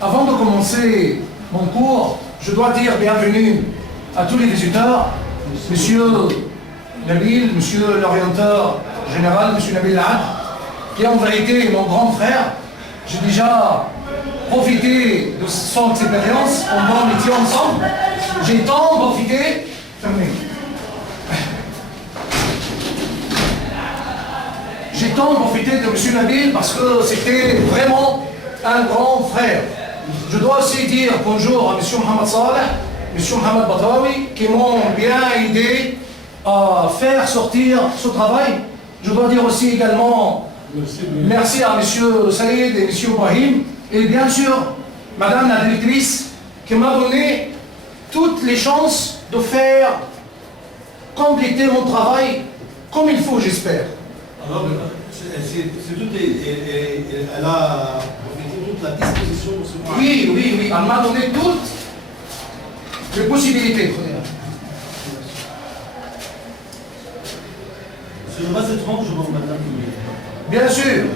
Avant de commencer mon cours, je dois dire bienvenue à tous les visiteurs, Monsieur Nabil, Monsieur l'orienteur général, Monsieur Nabil Laad, qui est en vérité mon grand frère. J'ai déjà profité de son expérience pendant nous étions ensemble. J'ai tant profité. J'ai tant profité de Monsieur Nabil parce que c'était vraiment un grand frère. Je dois aussi dire bonjour à Monsieur Mohamed Saleh, Monsieur Mohamed Batawi, qui m'ont bien aidé à faire sortir ce travail. Je dois dire aussi également merci à Monsieur Saïd et Monsieur Ibrahim, et bien sûr Madame la directrice qui m'a donné toutes les chances de faire compléter mon travail comme il faut, j'espère. Alors, elle a toute la disposition de ce mois. Oui, elle m'a donné toutes les possibilités. Sur le base de 30, je vois madame. Bien sûr.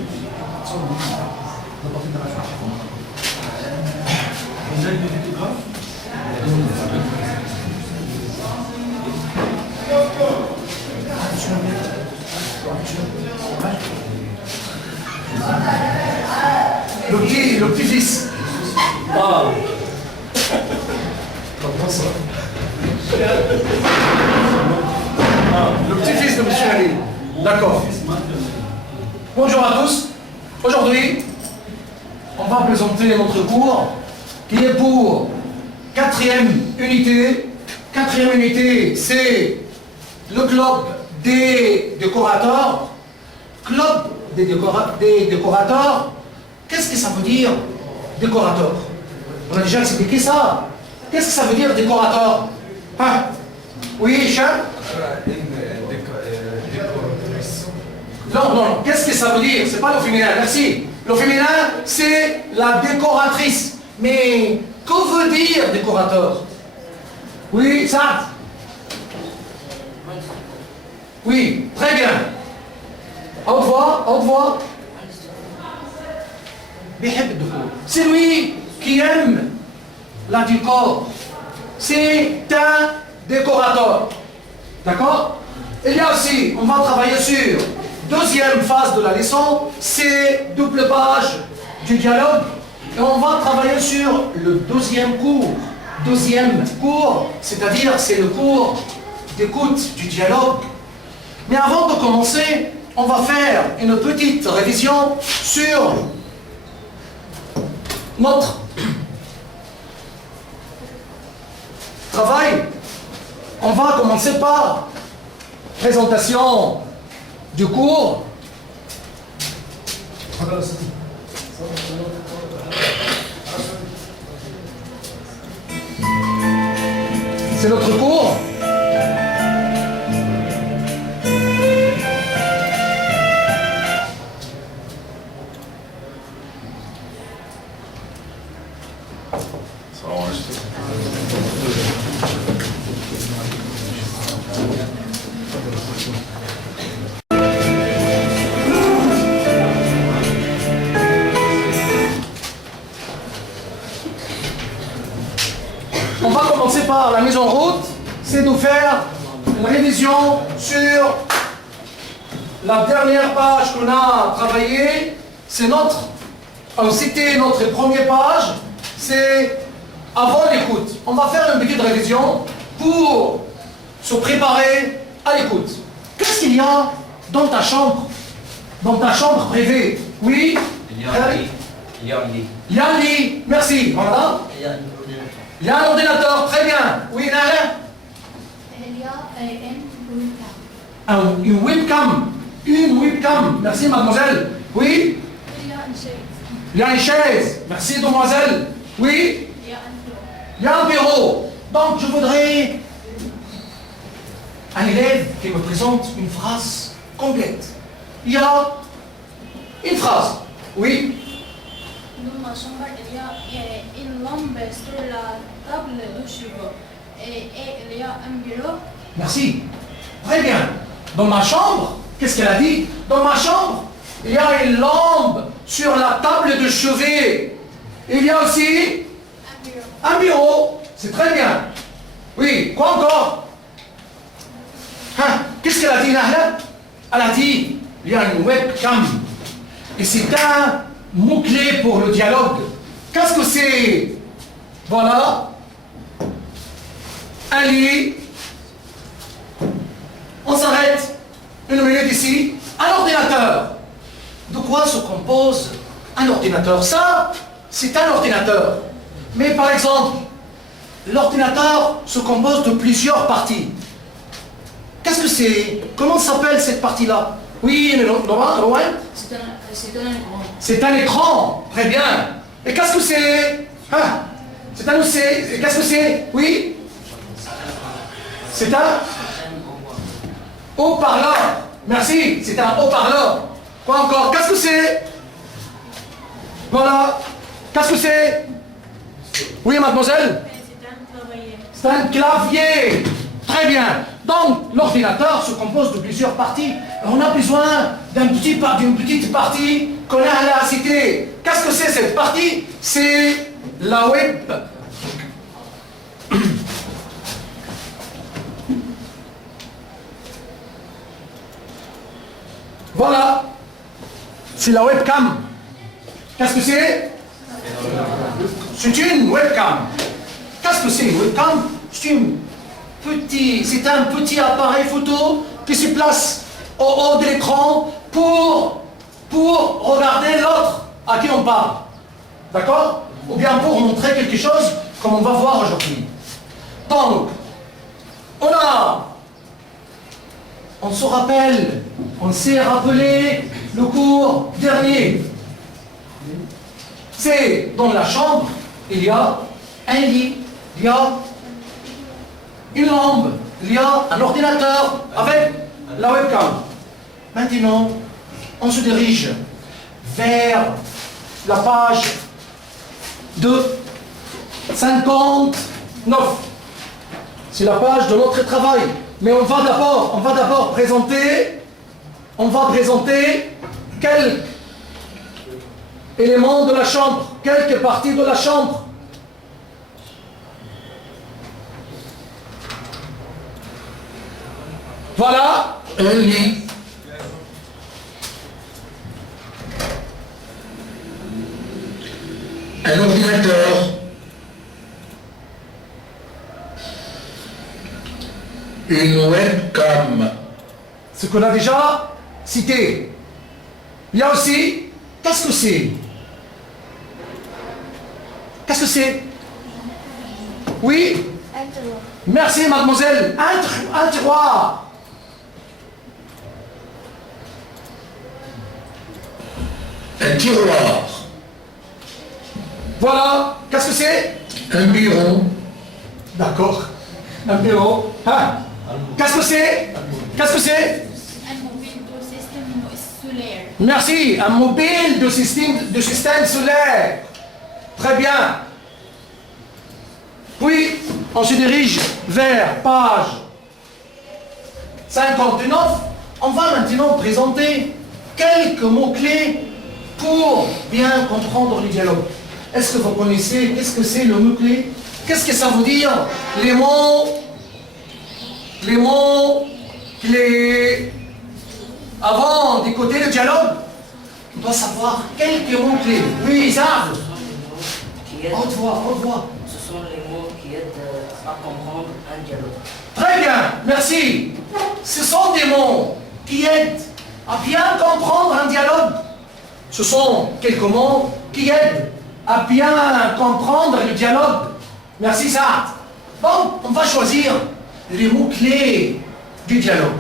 Vous avez des photographes? Le petit-fils. Ah. Le petit-fils de Monsieur Ali. D'accord. Bonjour à tous. Aujourd'hui, on va présenter notre cours qui est pour 4e unité. 4e unité, c'est le club des décorateurs. Club des décorateurs. Qu'est-ce que ça veut dire, décorateur? On a déjà expliqué ça. Qu'est-ce que ça veut dire, décorateur? Hein? Oui, Charles? Non. Qu'est-ce que ça veut dire? C'est pas le féminin, merci. Le féminin, c'est la décoratrice. Mais que veut dire décorateur? Oui, ça? Oui, très bien. Haute voix. C'est lui qui aime la décor. C'est un décorateur. D'accord? Il y a aussi, on va travailler sur deuxième phase de la leçon, c'est double page du dialogue. Et on va travailler sur le deuxième cours. Deuxième cours, c'est-à-dire c'est le cours d'écoute du dialogue. Mais avant de commencer, on va faire une petite révision sur notre travail. On va commencer par présentation du cours. C'est notre cours. On va commencer par la mise en route, c'est de faire une révision sur la dernière page qu'on a travaillée. C'est c'était notre première page, c'est avant l'écoute. On va faire une petite révision pour se préparer à l'écoute. Qu'est-ce qu'il y a dans ta chambre? Dans ta chambre privée? Oui? Il y a un lit. Il y a un lit. Merci. Voilà. Il y a un ordinateur. Très bien. Oui, Nala? Il y a une webcam. Une webcam. Une webcam. Merci, mademoiselle. Oui? Il y a une chaise. Il y a une chaise. Merci, demoiselle. Oui? Il y a un bureau. Il y a un bureau. Donc, je voudrais un élève qui me présente une phrase complète. Il y a une phrase. Oui? Dans ma chambre, il y a une lampe sur la table de chevet. Et il y a un bureau. Merci. Très bien. Dans ma chambre, qu'est-ce qu'elle a dit? Dans ma chambre, il y a une lampe sur la table de chevet. Il y a aussi un bureau. C'est très bien. Oui, quoi encore? Hein? Qu'est-ce qu'elle a dit, Nahla? Elle a dit, il y a une webcam. Et c'est un mot-clé pour le dialogue. Qu'est-ce que c'est? Voilà. Un lit. On s'arrête. Une minute ici. Un ordinateur. De quoi se compose un ordinateur? Ça, c'est un ordinateur. Mais par exemple, l'ordinateur se compose de plusieurs parties. Qu'est-ce que c'est? Comment s'appelle cette partie-là? Oui, mais loin. C'est un écran. C'est un écran. Très bien. Et qu'est-ce que c'est? Hein? C'est un OC. Qu'est-ce que c'est? Oui? C'est un haut-parleur. Merci. C'est un haut-parleur. Quoi encore? Qu'est-ce que c'est? Voilà. Qu'est-ce que c'est? Oui, mademoiselle? C'est un clavier. C'est un clavier. Très bien. Donc, l'ordinateur se compose de plusieurs parties. On a besoin d'une petite partie qu'on a à la cité. Qu'est-ce que c'est cette partie? C'est la web. Voilà. C'est la webcam. Qu'est-ce que c'est? C'est une webcam. Qu'est-ce que c'est une webcam? C'est un petit appareil photo qui se place au haut de l'écran pour regarder l'autre à qui on parle. D'accord? Ou bien pour montrer quelque chose comme on va voir aujourd'hui. Donc, on se rappelle, on s'est rappelé le cours dernier. C'est dans la chambre, il y a un lit, il y a une lampe, il y a un ordinateur avec la webcam. Maintenant, on se dirige vers la page de 59. C'est la page de notre travail. Mais on va d'abord présenter quelques éléments de la chambre, quelques parties de la chambre. Voilà un lit. Un ordinateur. Une webcam. Ce qu'on a déjà cité. Il y a aussi, qu'est-ce que c'est? Qu'est-ce que c'est? Oui? Un tiroir. Merci mademoiselle. Un tiroir. Un tiroir. Voilà. Qu'est-ce que c'est? Un bureau. D'accord. Un bureau. Hein? Qu'est-ce que c'est? Qu'est-ce que c'est? Un mobile de système solaire. Merci. Un mobile de système solaire. Très bien. Puis, on se dirige vers page 59. On va maintenant présenter quelques mots-clés pour bien comprendre le dialogue. Est-ce que vous connaissez, qu'est-ce que c'est le mot-clé? Qu'est-ce que ça veut dire? Les mots clés. Avant d'écouter le dialogue, on doit savoir quelques mots clés. Oui, Isaac. Haute voix. Ce sont les mots qui aident à comprendre un dialogue. Très bien, merci. Ce sont des mots qui aident à bien comprendre un dialogue. Ce sont quelques mots qui aident à bien comprendre le dialogue. Merci, Saad. Bon, on va choisir les mots-clés du dialogue.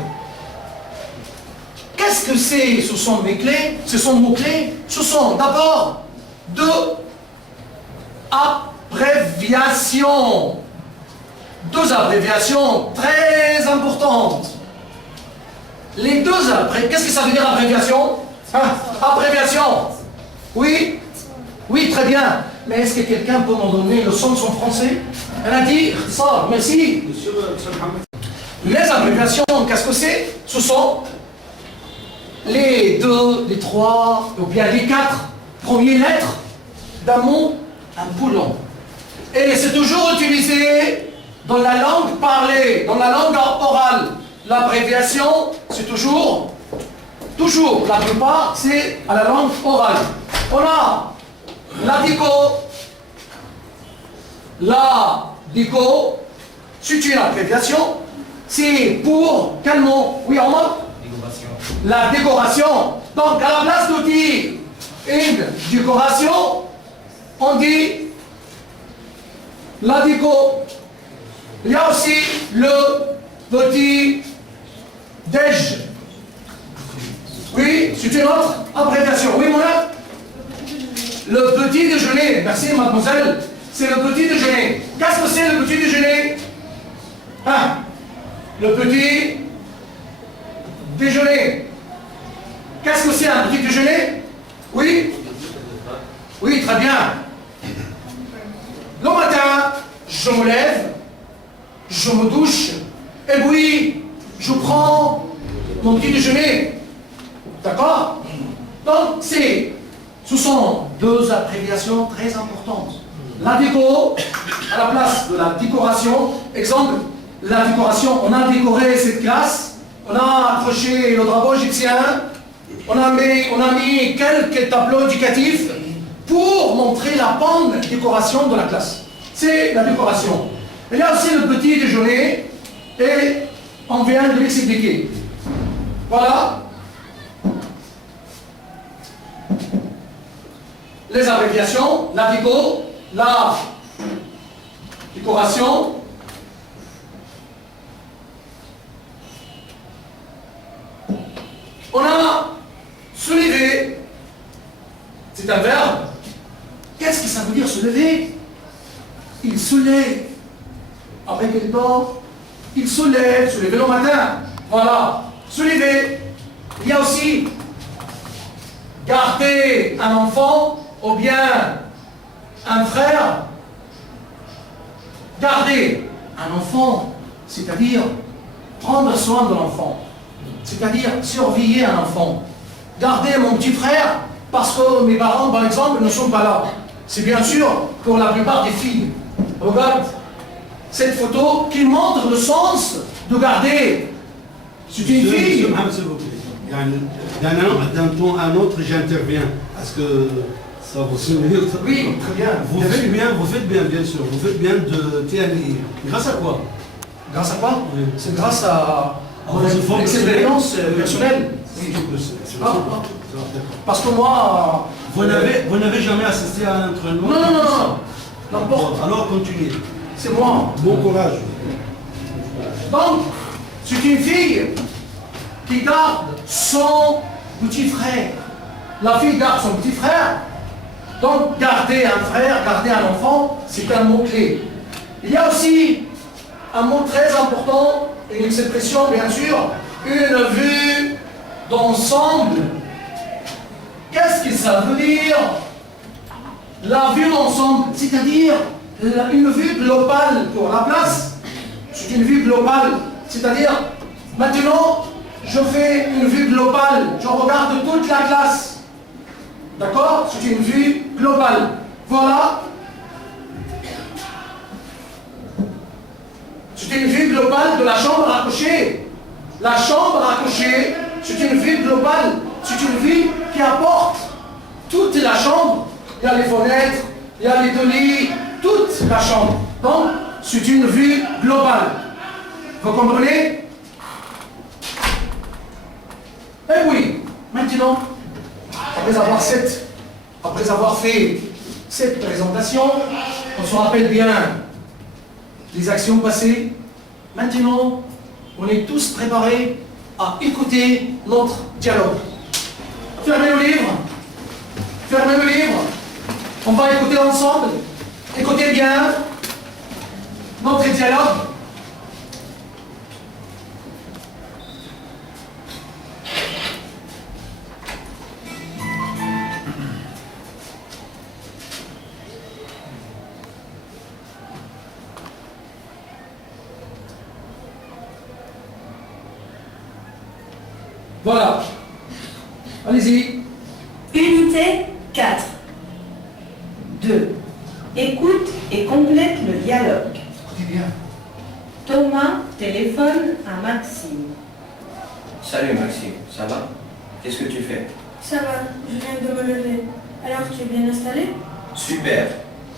Qu'est-ce que c'est? Ce sont mes clés, ce sont mots-clés. Ce sont d'abord deux abréviations. Deux abréviations très importantes. Les deux abréviations. Qu'est-ce que ça veut dire abréviation? Hein? Abréviation. Oui? Oui, très bien. Mais est-ce que quelqu'un peut m'en donner le sens en français? Elle a dit, ça, merci. Les abréviations, qu'est-ce que c'est? Ce sont les 2, les 3, ou bien les 4 premières lettres d'un mot un poulon. Et c'est toujours utilisé dans la langue parlée, dans la langue orale. L'abréviation, c'est toujours, la plupart, c'est à la langue orale. On a l'ADICO, c'est une abréviation, c'est pour, quel mot? Oui, Omar? La décoration. Donc, à la place de dire une décoration, on dit la déco. Il y a aussi le petit déj. Oui, c'est une autre abréviation. Oui, mon âme? Le petit déjeuner. Merci, mademoiselle. C'est le petit déjeuner. Qu'est-ce que c'est le petit déjeuner? Hein? Le petit déjeuner. Qu'est-ce que c'est un petit déjeuner? Oui? Oui, très bien. Le matin, je me lève, je me douche, et puis je prends mon petit déjeuner. D'accord? Donc, ce sont deux abréviations très importantes. La déco, à la place de la décoration. Exemple, la décoration, on a décoré cette classe, on a accroché le drapeau égyptien, on a mis quelques tableaux éducatifs pour montrer la bonne décoration de la classe. C'est la décoration. Il y a aussi le petit déjeuner, et on vient de l'expliquer. Voilà. Les abréviations, la déco, la décoration. On a se lever, c'est un verbe. Qu'est-ce que ça veut dire se lever? Il se lève. Après qu'il dort, il se lève, se lever le matin. Voilà, se lever. Il y a aussi garder un enfant ou bien un frère. Garder un enfant, c'est-à-dire prendre soin de l'enfant. C'est-à-dire surveiller un enfant. Garder mon petit frère parce que mes parents, par exemple, ne sont pas là. C'est bien sûr pour la plupart des filles. Regarde cette photo qui montre le sens de garder. C'est une fille. S'il vous plaît. D'un ton à un autre, j'interviens. Est-ce que ça vous souvenez? Oui, très bien. Vous faites bien, bien sûr. Vous faites bien de TNI. Grâce à quoi? Grâce à quoi? Oui. C'est grâce à mon expérience personnelle. Oui. Parce que moi... Vous n'avez jamais assisté à un entraînement? Non. N'importe. Bon, alors continuez. C'est moi. Bon courage. Donc, c'est une fille qui garde son petit frère. La fille garde son petit frère. Donc, garder un frère, garder un enfant, c'est un mot-clé. Il y a aussi un mot très important, une expression bien sûr, une vue d'ensemble. Qu'est-ce que ça veut dire? La vue d'ensemble, c'est-à-dire une vue globale pour la place. C'est une vue globale, c'est-à-dire maintenant je fais une vue globale, je regarde toute la classe. D'accord? C'est une vue globale. Voilà. C'est une vue globale de la chambre à coucher. La chambre à coucher, c'est une vue globale. C'est une vue qui apporte toute la chambre. Il y a les fenêtres, il y a les deux lits, toute la chambre. Donc, c'est une vue globale. Vous comprenez? Eh oui, maintenant, après avoir fait cette présentation, on se rappelle bien les actions passées. Maintenant, on est tous préparés à écouter notre dialogue. Fermez le livre. Fermez le livre. On va écouter ensemble. Écoutez bien notre dialogue. Voilà. Allez-y. Unité 4. 2. écoute et complète le dialogue. Écoutez bien. Thomas téléphone à Maxime. Salut Maxime, ça va? Qu'est-ce que tu fais? Ça va, je viens de me lever. Alors tu es bien installé? Super,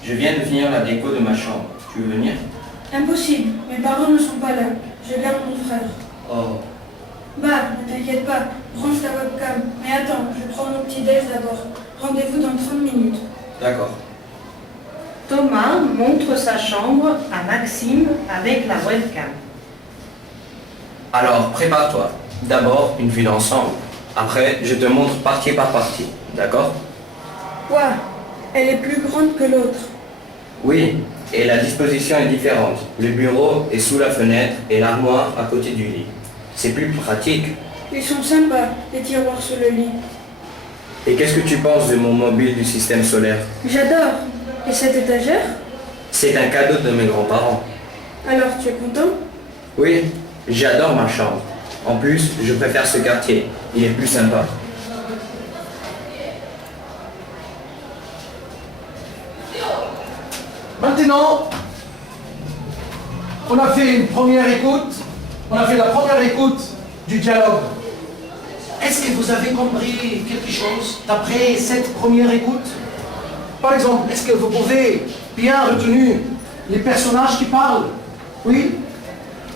je viens de finir la déco de ma chambre. Tu veux venir? Impossible, mes parents ne sont pas là. Je garde mon frère. Oh, Bah, ne t'inquiète pas, branche ta webcam. Mais attends, je prends mon petit déj d'abord. Rendez-vous dans 30 minutes. d'accord. Thomas montre sa chambre à Maxime avec la webcam. Alors, prépare-toi. D'abord, une vue d'ensemble. Après, je te montre partie par partie. D'accord? Ouah, elle est plus grande que l'autre. Oui, et la disposition est différente. Le bureau est sous la fenêtre et l'armoire à côté du lit. C'est plus pratique. Ils sont sympas, les tiroirs sous le lit. Et qu'est-ce que tu penses de mon mobile du système solaire? J'adore. Et cette étagère? C'est un cadeau de mes grands-parents. Alors tu es content? Oui, j'adore ma chambre. En plus, je préfère ce quartier. Il est plus sympa. Maintenant, on a fait une première écoute. On a fait la première écoute du dialogue. Est-ce que vous avez compris quelque chose d'après cette première écoute? Par exemple, est-ce que vous pouvez bien retenir les personnages qui parlent? Oui?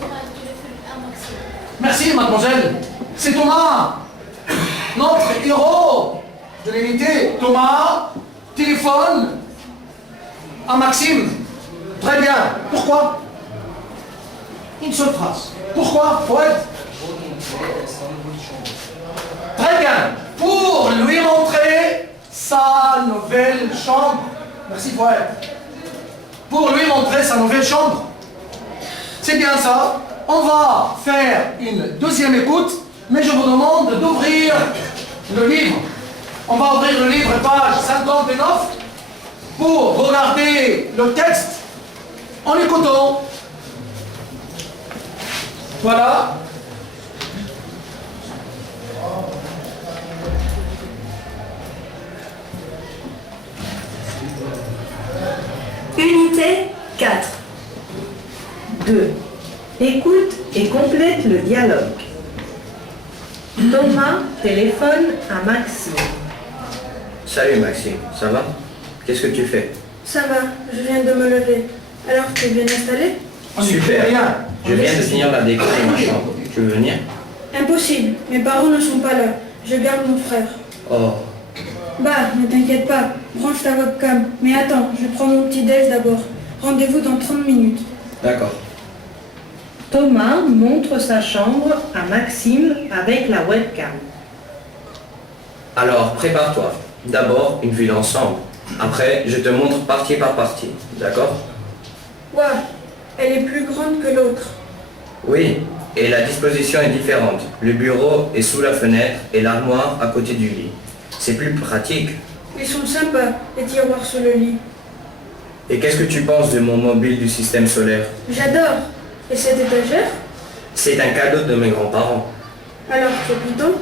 Thomas téléphone à Maxime. Merci, mademoiselle. C'est Thomas, notre héros de l'unité. Thomas téléphone à Maxime. Très bien. Pourquoi? Une seule phrase. Pourquoi, poète? Très bien. Pour lui montrer sa nouvelle chambre. Merci, poète. Pour lui montrer sa nouvelle chambre. C'est bien ça. On va faire une deuxième écoute, mais je vous demande d'ouvrir le livre. On va ouvrir le livre, page 59, pour regarder le texte en écoutant. Voilà. Unité 4. 2. Écoute et complète le dialogue. Thomas téléphone à Maxime. Salut Maxime, ça va? Qu'est-ce que tu fais? Ça va, je viens de me lever. Alors tu es bien installé? On n'y Super. fait rien. Je viens de finir la déco de ma chambre. Tu veux venir? Impossible, mes parents ne sont pas là. Je garde mon frère. Oh, Bah, ne t'inquiète pas, branche ta webcam. Mais attends, je prends mon petit déj d'abord. Rendez-vous dans 30 minutes. d'accord. Thomas montre sa chambre à Maxime avec la webcam. Alors, prépare-toi. D'abord, une vue d'ensemble. Après, je te montre partie par partie. D'accord? Ouah, elle est plus grande que l'autre. Oui, et la disposition est différente. Le bureau est sous la fenêtre et l'armoire à côté du lit. C'est plus pratique. Ils sont sympas, les tiroirs sous le lit. Et qu'est-ce que tu penses de mon mobile du système solaire? J'adore. Et cette étagère? C'est un cadeau de mes grands-parents. Alors tu es content?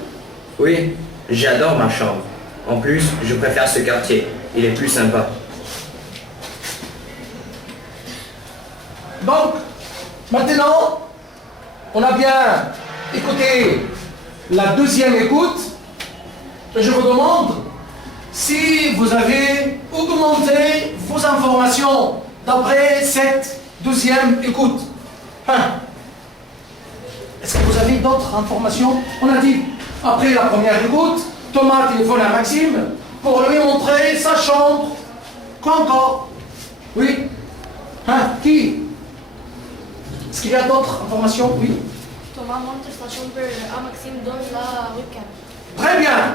Oui, j'adore ma chambre. En plus, je préfère ce quartier. Il est plus sympa. Donc, maintenant, on a bien écouté la deuxième écoute. Et je vous demande si vous avez augmenté vos informations d'après cette deuxième écoute. Hein? Est-ce que vous avez d'autres informations? On a dit, après la première écoute, Thomas téléphone à Maxime pour lui montrer sa chambre. Quoi encore? Oui? Hein? Qui? Est-ce qu'il y a d'autres informations? Oui? Thomas montre sa chambre à Maxime dans la webcam. Très bien.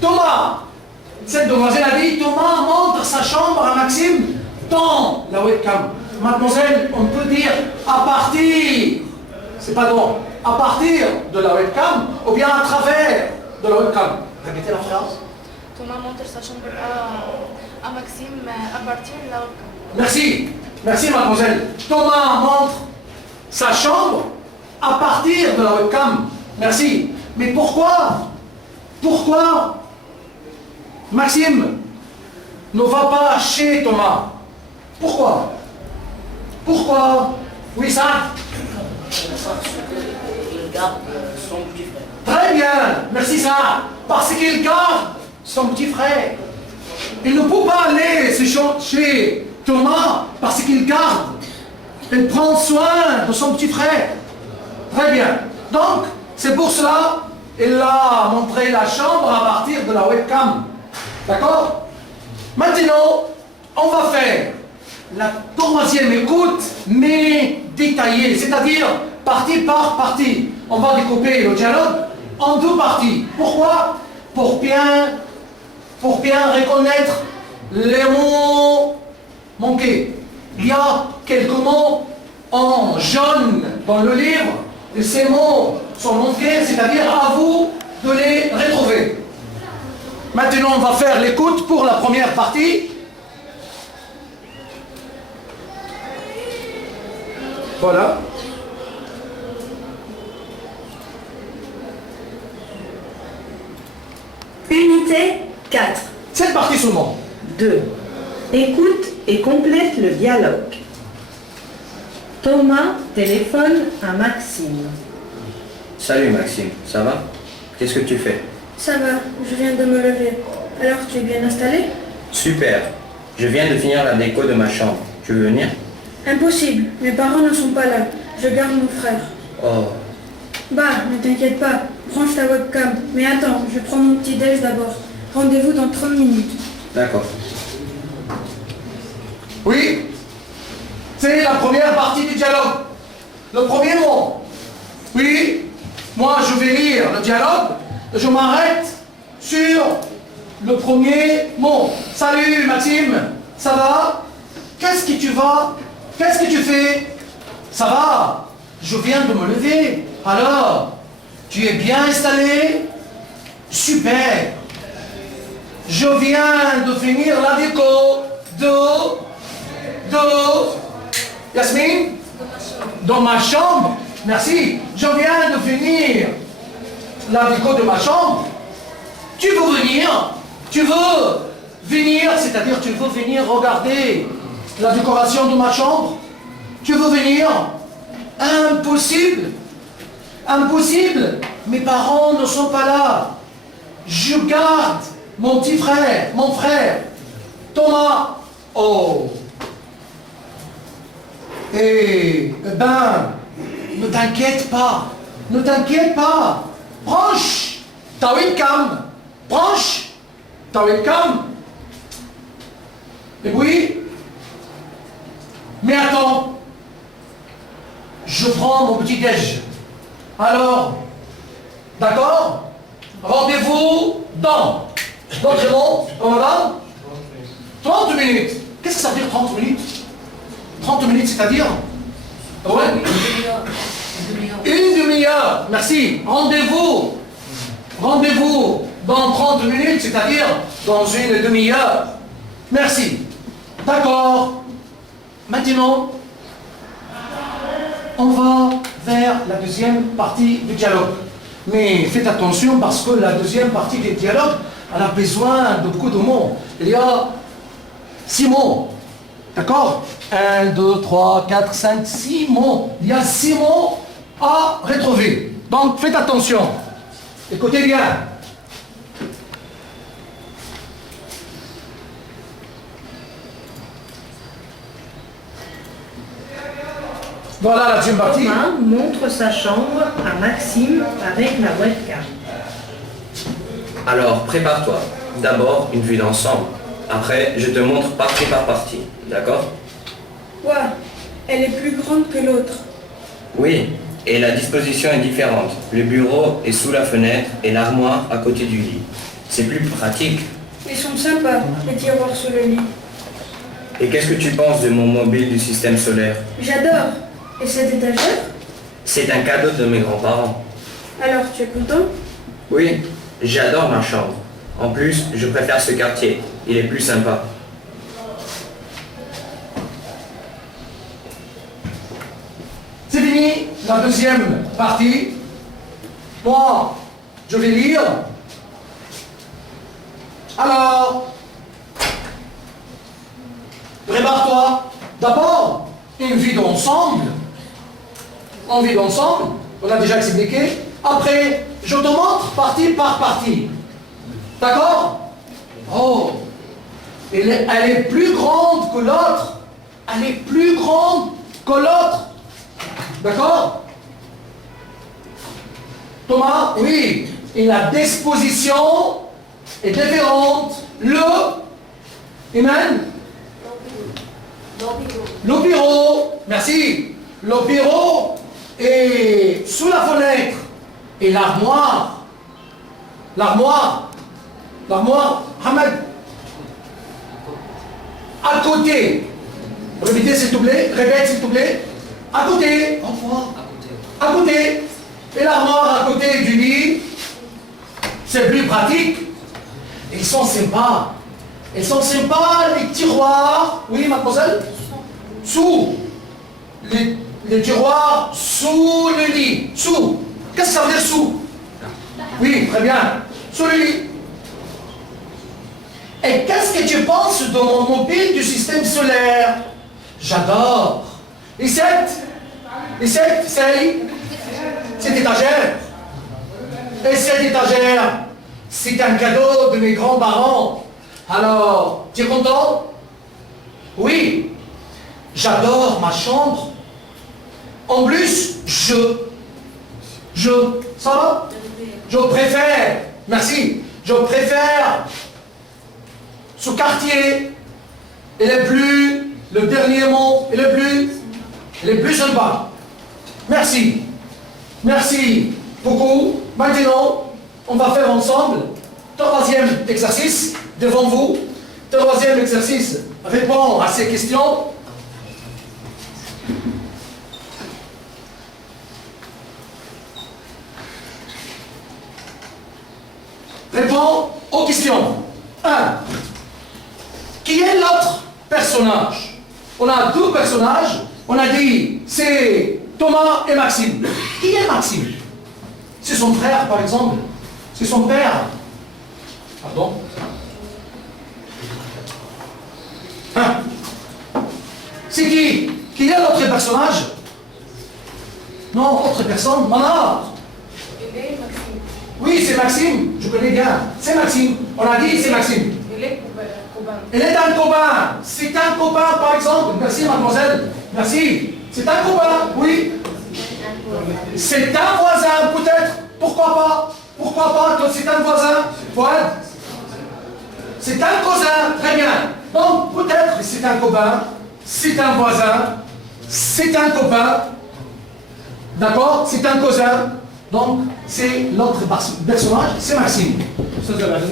Thomas, cette demoiselle a dit, Thomas montre sa chambre à Maxime dans la webcam. Mademoiselle, on peut dire à partir, c'est pas bon, à partir de la webcam ou bien à travers de la webcam. Répétez la phrase. Thomas montre sa chambre à Maxime à partir de la webcam. Merci. Merci mademoiselle. Thomas montre sa chambre à partir de la webcam. Merci. Mais pourquoi? Pourquoi Maxime ne va pas chez Thomas? Pourquoi? Pourquoi? Oui, ça? Parce qu'il garde son petit frère. Très bien, merci ça. Parce qu'il garde son petit frère. Il ne peut pas aller se chez Thomas parce qu'il garde. Il prend soin de son petit frère. Très bien. Donc, c'est pour cela qu'il a montré la chambre à partir de la webcam. D'accord? Maintenant, on va faire la troisième écoute, mais détaillée, c'est-à-dire partie par partie. On va découper le dialogue en deux parties. Pourquoi? Pour bien reconnaître les mots manqués. Il y a quelques mots en jaune dans le livre, et ces mots sont manqués, c'est-à-dire à vous de les retrouver. Maintenant, on va faire l'écoute pour la première partie. Voilà. Unité 4. Cette partie seulement. 2. Écoute et complète le dialogue. Thomas téléphone à Maxime. Salut Maxime, ça va? Qu'est-ce que tu fais? Ça va, je viens de me lever. Alors tu es bien installé? Super, je viens de finir la déco de ma chambre. Tu veux venir? Impossible, mes parents ne sont pas là. Je garde mon frère. Oh, Bah, ne t'inquiète pas, branche ta webcam. Mais attends, je prends mon petit déj d'abord. Rendez-vous dans 30 minutes. d'accord. Oui, c'est la première partie du dialogue. Le premier mot. Oui, moi je vais lire le dialogue. Je m'arrête sur le premier mot. Salut Maxime, ça va? Qu'est-ce que tu vas? Qu'est-ce que tu fais? Ça va? Je viens de me lever. Alors, tu es bien installé? Super. Je viens de finir la déco de Yasmine? Dans ma chambre. Merci. Je viens de finir la déco de ma chambre. Tu veux venir? Tu veux venir, c'est-à-dire tu veux venir regarder la décoration de ma chambre? Tu veux venir? Impossible. Impossible. Mes parents ne sont pas là. Je garde mon petit frère, mon frère, Thomas. Oh. Eh ben, ne t'inquiète pas. Ne t'inquiète pas. Branche ta webcam. Branche ta webcam. Et oui. Mais attends. Je prends mon petit déj. Alors, d'accord? Rendez-vous dans c'est bon, madame? 30 minutes. Qu'est-ce que ça veut dire 30 minutes? 30 minutes, c'est-à-dire? Ouais. Une demi-heure. Merci. Rendez-vous. Rendez-vous dans 30 minutes, c'est-à-dire dans une demi-heure. Merci. D'accord. Maintenant, on va vers la deuxième partie du dialogue. Mais faites attention parce que la deuxième partie du dialogue, elle a besoin de beaucoup de mots. Il y a 6 mots. D'accord? 1, 2, 3, 4, 5, 6 mots. Il y a 6 mots à retrouver. Donc faites attention. Écoutez bien. Voilà la deuxième partie. Thomas montre sa chambre à Maxime avec la webcam. Alors, prépare-toi. D'abord, une vue d'ensemble. Après, je te montre partie par partie. D'accord? Ouah, elle est plus grande que l'autre. Oui, et la disposition est différente. Le bureau est sous la fenêtre et l'armoire à côté du lit. C'est plus pratique. Ils sont sympas, les tiroirs sous le lit. Et qu'est-ce que tu penses de mon mobile du système solaire? J'adore. Et cette étagère? C'est un cadeau de mes grands-parents. Alors, tu es content? Oui, j'adore ma chambre. En plus, je préfère ce quartier. Il est plus sympa. C'est fini la deuxième partie. Moi, je vais lire. Alors, Prépare-toi. D'abord, une vie d'ensemble. On vit ensemble, on a déjà expliqué. Après, je te montre partie par partie. D'accord? Oh, elle est plus grande que l'autre. Elle est plus grande que l'autre. D'accord? Thomas, oui, et la disposition est différente. Amen. Le bureau, merci. Le bureau est sous la fenêtre. Et l'armoire, Ahmed, à côté. Répétez s'il te plaît, répète s'il te plaît. À côté, au revoir. À côté. Et l'armoire à côté du lit, c'est plus pratique. Ils sont sympas. Ils sont sympas, les tiroirs. Oui, mademoiselle? Sous. Les tiroirs sous le lit. Sous. Qu'est-ce que ça veut dire sous? Oui, très bien. Sous le lit. Et qu'est-ce que tu penses de mon mobile du système solaire? J'adore. Et cette étagère. Et cette étagère, c'est un cadeau de mes grands-parents. Alors, tu es content? Oui. J'adore ma chambre. En plus, ça va? Je préfère, merci, je préfère ce quartier. Le dernier mot, et le plus sympa. Merci. Merci beaucoup. Maintenant, on va faire ensemble 3e exercice devant vous. 3e exercice répond à ces questions. Répond aux questions. 1. Qui est l'autre personnage? On a 2 personnages. On a dit, c'est Thomas et Maxime. Qui est Maxime? C'est son frère, par exemple. C'est son père. Pardon? C'est qui? Qui est l'autre personnage? Non, autre personne. Mana. Oui, c'est Maxime. Je connais bien. C'est Maxime. On a dit, c'est Maxime. Elle est un copain. C'est un copain, par exemple. Merci, mademoiselle. Merci. C'est un copain, oui. C'est un voisin, peut-être. Pourquoi pas? Pourquoi pas que c'est un voisin? Voilà. C'est un cousin, très bien. Donc, peut-être c'est un copain, c'est un voisin, c'est un copain. D'accord? C'est un cousin. Donc, c'est l'autre personnage, c'est Maxime. استاذ عبد العزيز،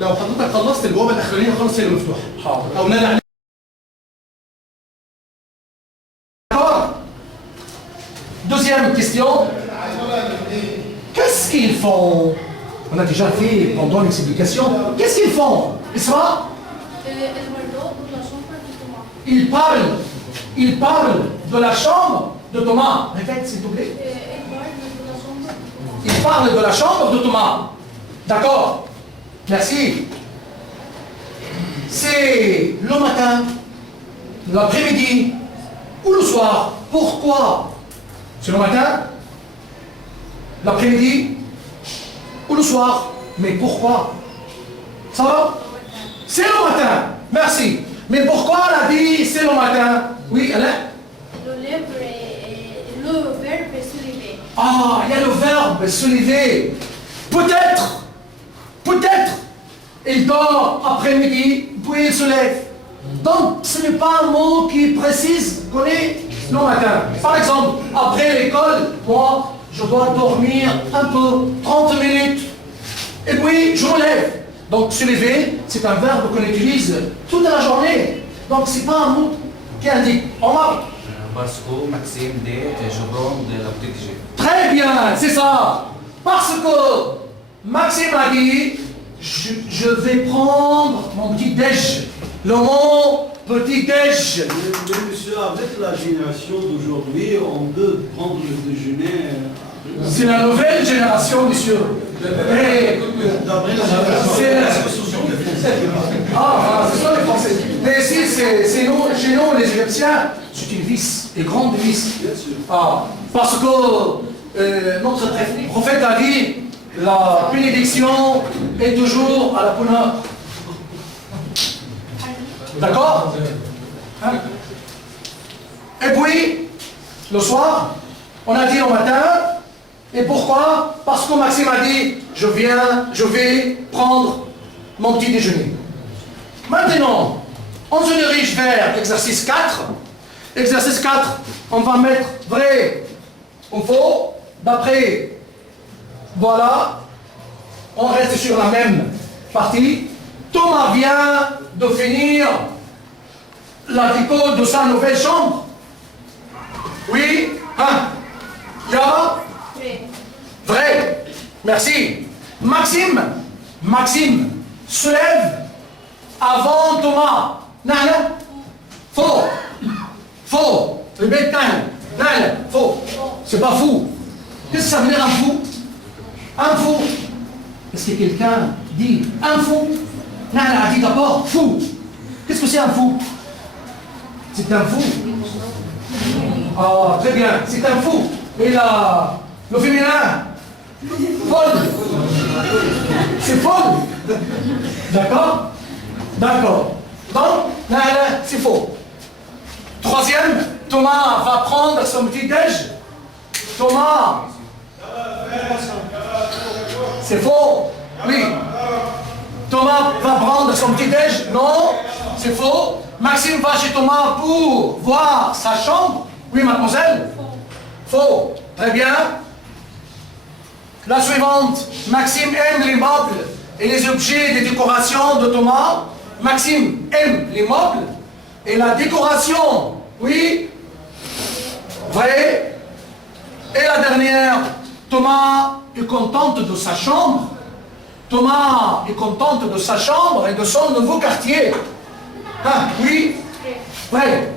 لو حضرتك خلصت البوابه الاخرانيه خلاص هي اللي مفتوحه. حاضر. او نادى عليك. D'accord? Deuxième question. Qu'est-ce qu'ils font? On a déjà fait pendant l'explication. Qu'est-ce qu'ils font? Isra? Ils parlent de la chambre de Thomas. Répète, s'il te plaît. Ils parlent de la chambre de Thomas. D'accord? Merci. C'est le matin, l'après-midi ou le soir. Pourquoi? C'est le matin, l'après-midi ou le soir. Mais pourquoi? Ça va? C'est le matin. Merci. Mais pourquoi elle a dit c'est le matin? Oui, Alain? Le verbe est soulevé. Ah, il y a le verbe se lever. Peut-être, il dort après-midi, puis il se lève. Donc, ce n'est pas un mot qui précise qu'on est le matin. Par exemple, après l'école, moi, je dois dormir un peu, 30 minutes, et puis je me lève. Donc, se lever, c'est un verbe qu'on utilise toute la journée. Donc, ce n'est pas un mot qui indique. Omar? Parce que Maxime dit je prends de la petite G. Très bien, c'est ça. Parce que Maxime a dit, je vais prendre mon petit déj. Le mot petit déj. Mais monsieur, avec la génération d'aujourd'hui, on peut prendre le déjeuner. C'est la nouvelle génération, monsieur. D'après la génération. C'est ça les Français. Mais ici, chez nous, les Égyptiens, c'est une vis, une grande vis. Ah, parce que notre prophète a dit, la bénédiction est toujours à la bonne. D'accord? Hein? Et puis, le soir, on a dit au matin, et pourquoi? Parce que Maxime a dit, je vais prendre mon petit déjeuner. Maintenant, on se dirige vers exercice 4. Exercice 4, on va mettre vrai ou faux. D'après, voilà, on reste sur la même partie. Thomas vient de finir la déco de sa nouvelle chambre. Oui? Hein? Ya? Vrai. Merci. Maxime se lève avant Thomas. Nahla? Faux. Faux. Répète Nahla. Faux. C'est pas fou. Qu'est-ce que ça veut dire un fou? Un fou. Est-ce que quelqu'un dit un fou? Nahla a dit d'abord fou. Qu'est-ce que c'est un fou? C'est un fou. Ah, très bien. C'est un fou. Et le féminin? Folle. C'est folle. D'accord? D'accord. Donc, Nahla, c'est faux. Troisième, Thomas va prendre son petit déj. Thomas. C'est faux. Oui. Thomas va prendre son petit déj. Non, c'est faux. Maxime va chez Thomas pour voir sa chambre. Oui, mademoiselle. Faux. Très bien. La suivante. Maxime aime les meubles et les objets de décoration de Thomas. Maxime aime les meubles et la décoration. Oui. Vrai. Et la dernière. Thomas est contente de sa chambre. Thomas est contente de sa chambre et de son nouveau quartier. Ah, oui. Vrai.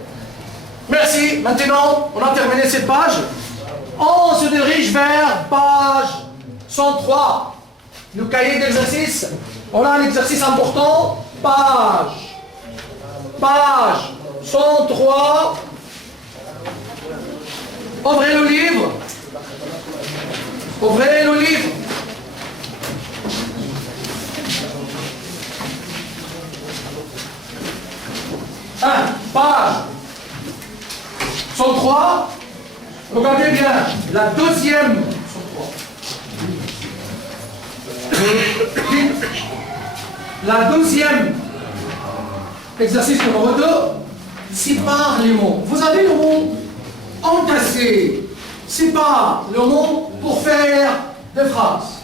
Merci. Maintenant, on a terminé cette page. On se dirige vers page 103. Le cahier d'exercice. On a un exercice important. Page 103. Ouvrez le livre. Ouvrez le livre. Page 103. Regardez bien, la deuxième. 103. La deuxième. Exercice numéro 2. Sépare les mots. Vous avez le mot entassé. Sépare le mot pour faire des phrases.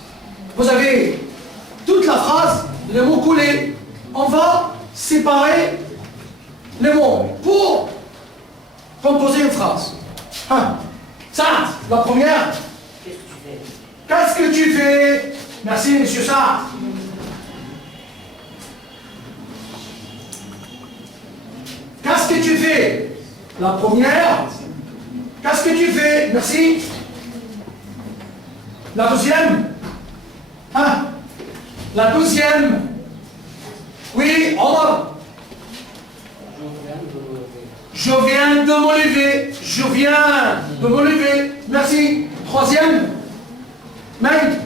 Vous avez toute la phrase, les mots coulés. On va séparer les mots pour composer une phrase. Ça, la première. Qu'est-ce que tu fais? Merci, monsieur Sartre. Qu'est-ce que tu fais? La première. Qu'est-ce que tu fais? Merci. La deuxième. La deuxième. Oui, Omar. Je viens de me lever. Je viens de me lever. Merci. Troisième. Maï.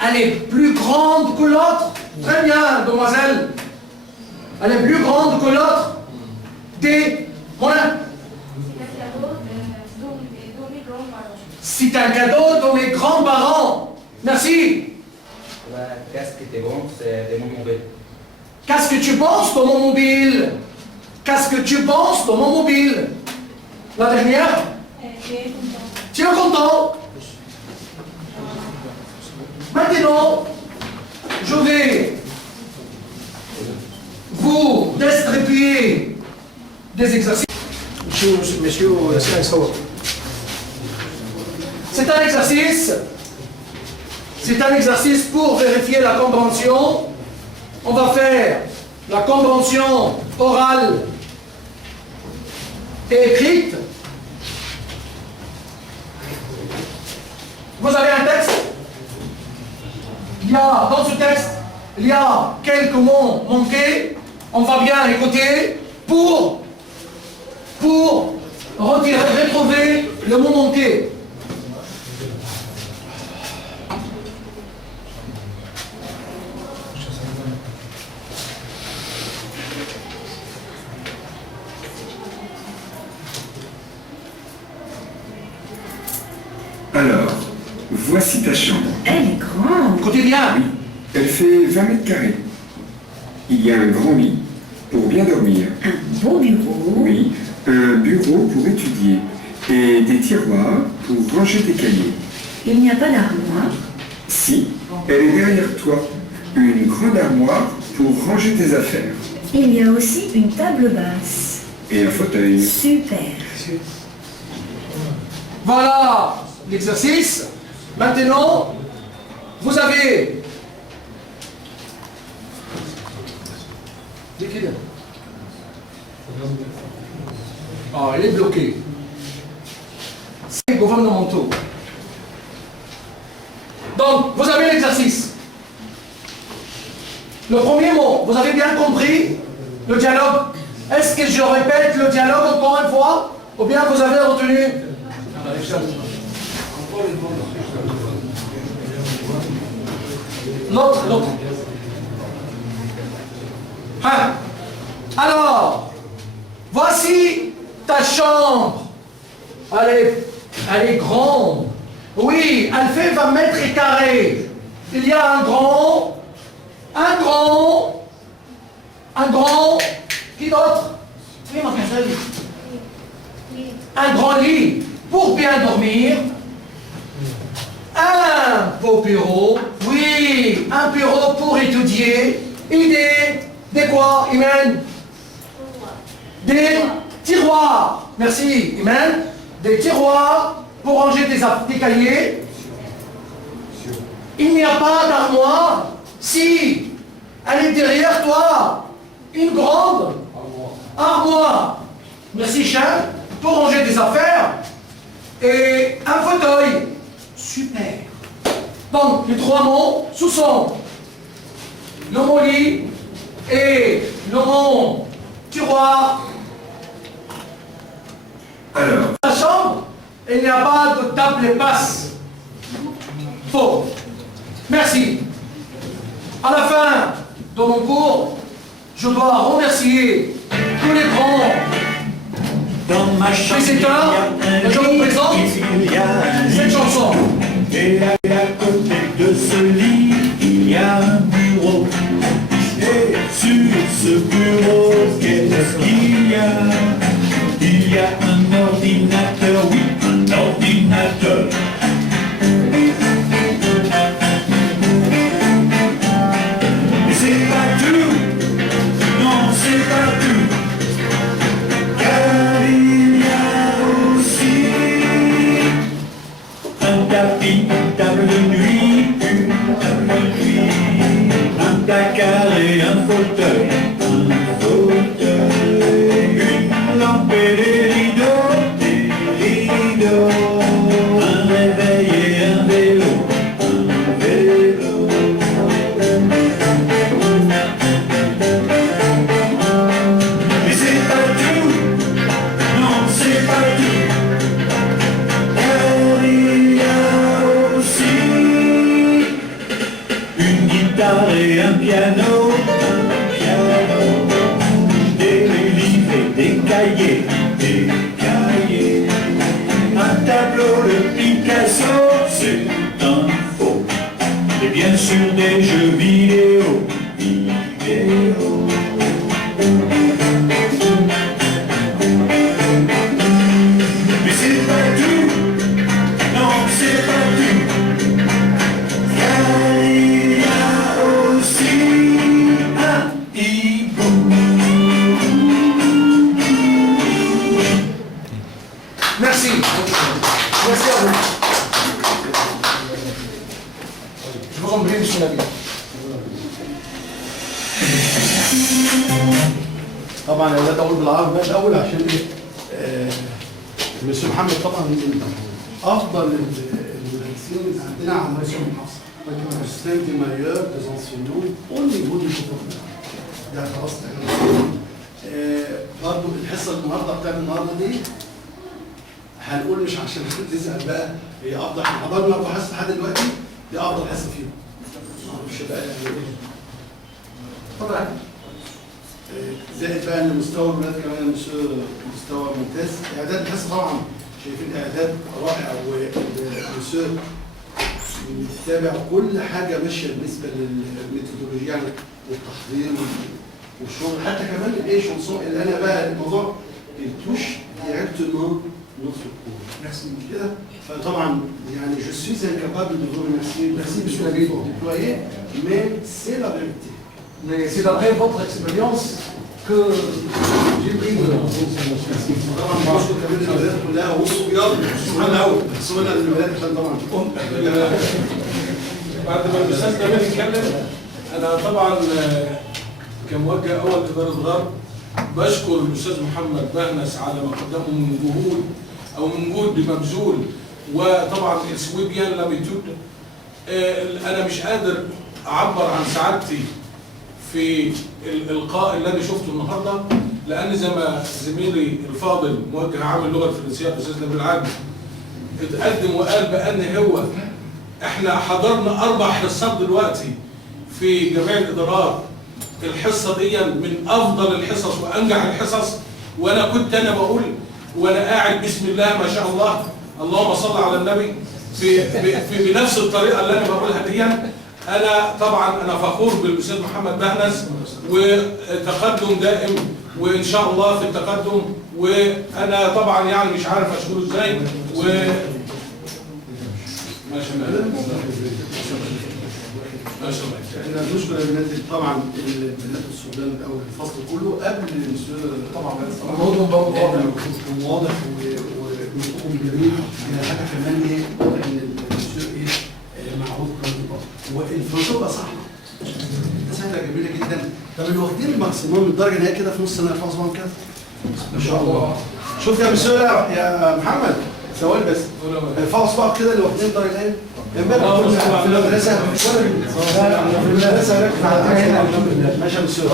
Elle est plus grande que l'autre. Très bien, demoiselle. Elle est plus grande que l'autre. Des moyens. C'est un cadeau de mes grands-parents. Merci. Qu'est-ce que tu penses de mon mobile? Qu'est-ce que tu penses de mon mobile? Qu'est-ce que tu penses de mon mobile? La dernière? Tu es content? Maintenant, je vais vous distribuer des exercices. Monsieur, c'est un exercice. C'est un exercice pour vérifier la compréhension. On va faire la compréhension orale et écrite. Vous avez un texte. Il y a dans ce texte il y a quelques mots manqués. On va bien écouter pour retrouver le mot manqué. Alors, voici ta chambre. Elle est grande. Écoutez bien. Oui, elle fait 20 mètres carrés. Il y a un grand lit pour bien dormir. Un beau bureau. Oui, un bureau pour étudier et des tiroirs pour ranger tes cahiers. Il n'y a pas d'armoire. Si, elle est derrière toi. Une grande armoire pour ranger tes affaires. Il y a aussi une table basse. Et un fauteuil. Super. Voilà l'exercice. Maintenant, vous avez ah, elle est bloquée. C'est gouvernementaux. Donc, vous avez l'exercice. Le premier mot, vous avez bien compris le dialogue. Est-ce que je répète le dialogue encore une fois? Ou bien vous avez retenu? L'autre. Hein? Alors, voici ta chambre. Elle est grande. Oui, elle fait 20 mètres carrés. Il y a un grand, qui d'autre? Oui, mademoiselle. Un grand lit pour bien dormir. Un beau bureau. Oui, un bureau pour étudier. Des quoi, Imen? Des tiroirs. Merci, Imen. Des tiroirs pour ranger tes cahiers. Il n'y a pas d'armoire. Si, elle est derrière toi. Une grande armoire. Merci, chien, pour ranger tes affaires. Et un fauteuil. Super. Donc, les trois mots, ce sont le mot lit et le mot tiroir. Alors, Dans la chambre, il n'y a pas de table basse. Faux. Merci. À la fin de mon cours, je dois remercier tous les grands Dans ma chambre, visiteurs et je vous présente il y a un cette lit. chanson. Et à côté de ce lit, il y a un bureau. Et sur ce bureau, qu'est-ce qu'il y a? Il y a un ordinateur, oui, un ordinateur. Mais c'est pas tout, non, c'est pas tout. Car il y a aussi un tapis, une table de nuit, une table de nuit, un placard et un fauteuil, une lampe et des rideaux, un réveil et un vélo, Mais c'est pas tout, non, c'est pas tout. Car il y a aussi une guitare et un piano, des livres et des cahiers, un tableau de Picasso, c'est un faux, et bien sûr des jeux vidéo. Mais c'est pas tout, non, c'est pas tout. Car il y a aussi un hibou. Merci. Merci à vous. Je vous en prie, monsieur Nabil. طبعا لا تقول بالعربي بس اقول عشان ايه مستر محمد طبعا من افضل المدرسين اللي عندنا على مستوى محافظه un système des meilleurs des enseignants au niveau du gouvernement. ده خلاص برضه الحصه النهارده بتاعت النهارده دي هنقول مش عشان تزعل بقى هي افضل حضرنا 4 حصص لحد دلوقتي دي افضل حصه فيهم. مش بقى يعني طبعا زائد بقى ان مستوى الولاد كمان مستوى ممتاز. اعداد الحصه طبعا شايفين اعداد رائع ومسيو بيتابع كل حاجه ماشيه بالنسبه للميثودولوجيا يعني والتحضير والشغل حتى كمان الايه شونسون اللي انا بقى الموضوع التوش ديريكتومون نوتر كور كده. فطبعا يعني je suis incapable de vous remercier. Merci monsieur l'abbé pour déployer, mais c'est la vérité. Mais c'est d'après votre expérience que j'ai pris طبعا بشكر كمان الولاد كلها والصبيان سبحان الله قوي سبحان الولاد عشان طبعا بعد ما الاستاذ جمال يتكلم انا طبعا كموجه اول اداره غرب بشكر الاستاذ محمد بهنس على ما قدمه من جهود او من جهد مبذول وطبعا السويبيان لابيتود. انا مش قادر اعبر عن سعادتي في الالقاء اللي انا شفته النهارده لان زي ما زميلي الفاضل موجه عام اللغه الفرنسيه الاستاذ نبيل عادل اتقدم وقال بان هو احنا حضرنا 4 حصات دلوقتي في جميع الادارات. الحصه دي من افضل الحصص وانجح الحصص وانا كنت بقول وانا قاعد بسم الله ما شاء الله اللهم صل على النبي في بنفس الطريقه اللي انا بقولها دي. انا طبعا انا فخور بالاستاذ محمد بهنس وتقدم دائم وان شاء الله في التقدم وانا طبعا يعني مش عارف اشكره ازاي و ما شاء الله ما شاء الله. احنا بنشكر البنات طبعا البنات السودان او الفصل كله قبل طبعا كان واضح ونطقهم جميل. حاجه كمان ايه واضح ان المسيو ايه معروف والفرنسيه بقى صح سهله جميله جدا. طب اللي واخدين الماكسيموم الدرجه ان هي كده في نص سنه يحفظوا كده ما شاء الله. شفت يا مسيو يا محمد ثواني بس ارفعوا اصبعك كده اللي واخدين درجتين امبارح كنا في المدرسه ماشي يا مسيو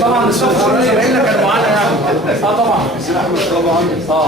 طبعا الاستاذ زمايلنا كانوا معانا يعني طبعا طبعا